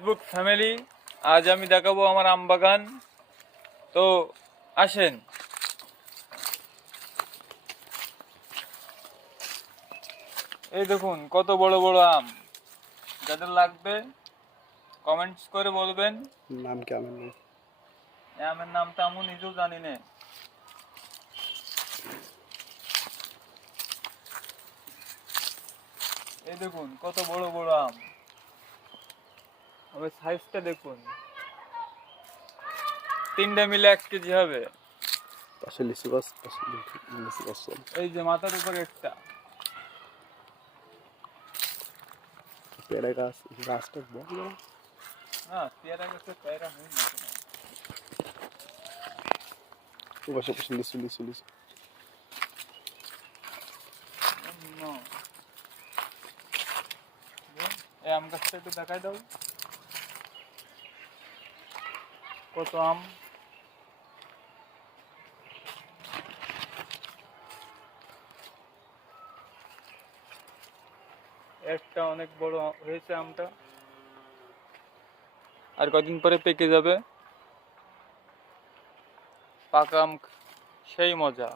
Facebook family, আজ আমি দেখাবো আমার আম বাগান। তো আসেন। এই দেখুন কত বড় বড় আম। যাদের লাগবে কমেন্টস করে বলবেন। নাম কি আমের নাম? এই আমের নামটা আমি নিজেও জানি না। এই দেখুন কত বড় বড় আম। আমার সাইজটা দেখুন, 3টে মিলে 1 কেজি হবে। পাশে লিচু গাছ, লিচু গাছ। এই যে মাথার উপরে একটা পেয়ারা গাছ, গাছটা বড়। না, পেয়ারা গাছে পেয়ারা হয় না। পাশে পাশে লিচু লিচু লিচু। এই আম গাছটা একটু দেখাই দাও, কত আম। একটা অনেক বড় হয়েছে আমটা, আর কদিন পরে পেকে যাবে। পাকা আম সেই মজা।